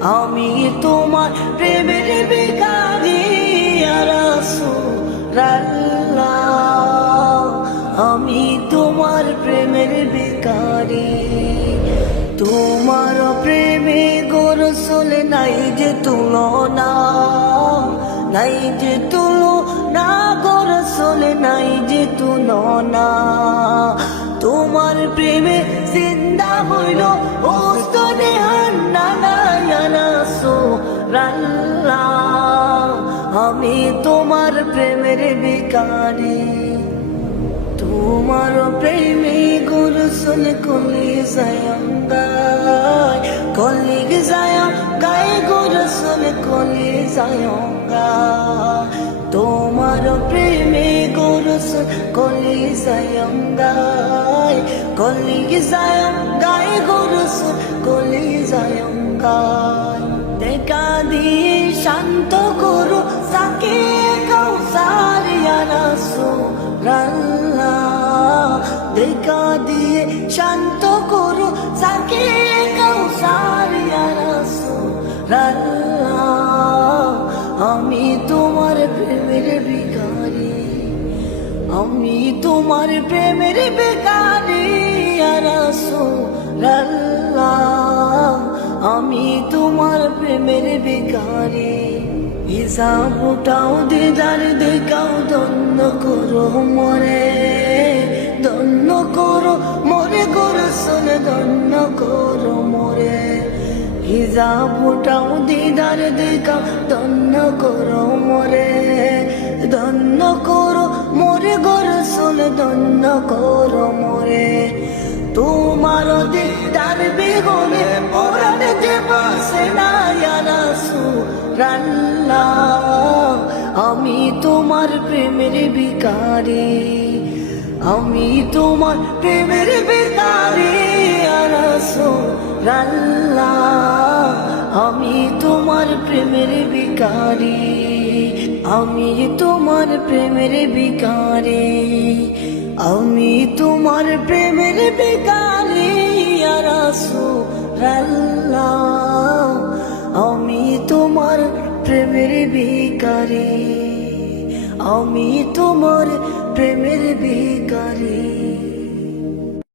আমি তোমার প্রেমের বেকারি আমি তোমার প্রেমের বেকারি তোমার প্রেমে গোরসল নাই যে তুলনা, নাই যে তুলো না গোরসল নাই যে তুলনা। তোমার প্রেমে জিন্দা হইল ওস্তনে আমি তোমার প্রেমের বিকারি তোমার প্রেমে গুরুসুল কলি সায়ঙ্গায় কলি সায়ং গায়ে গুরুসুল কলি সায়ঙ্গায় তোমার প্রেমে গুরুসুল কলি সায়ঙ্গায় কলি সায়ং গায়ে গুরুসুল কলি সায়ঙ্গায় দেখা দিয়ে শান্ত করো সাকে কৌসার রাল্লাহ দেখা দিয়ে শান্ত করো সাকে কৌসার রাল্লাহ আমি তোমার প্রেমের বিকারি আমি তোমার প্রেমের বেকারি আমি তোমার প্রেমের বেকারি হিসাব উঠাও দিদার, দেখাও দন্য করো মরে। দন্য করো মরে করো শোনে দন্য করো মরে। হিসাব উঠাও দেখাও দন্য করো দন্য করো শোনে দন্য করো মরে। তোমার দিদার যে না রান্নাহ আমি তোমার প্রেমের বিকারি আমি তোমার প্রেমের বিকারি রান্নাহ আমি তোমার প্রেমের বিকারি আমি তোমার প্রেমের বিকারি আমি তোমার প্রেমের বিকারি রাল্লাহ আমি তোমার প্রেমের ভিকারি আমি তোমার প্রেমের ভিকারি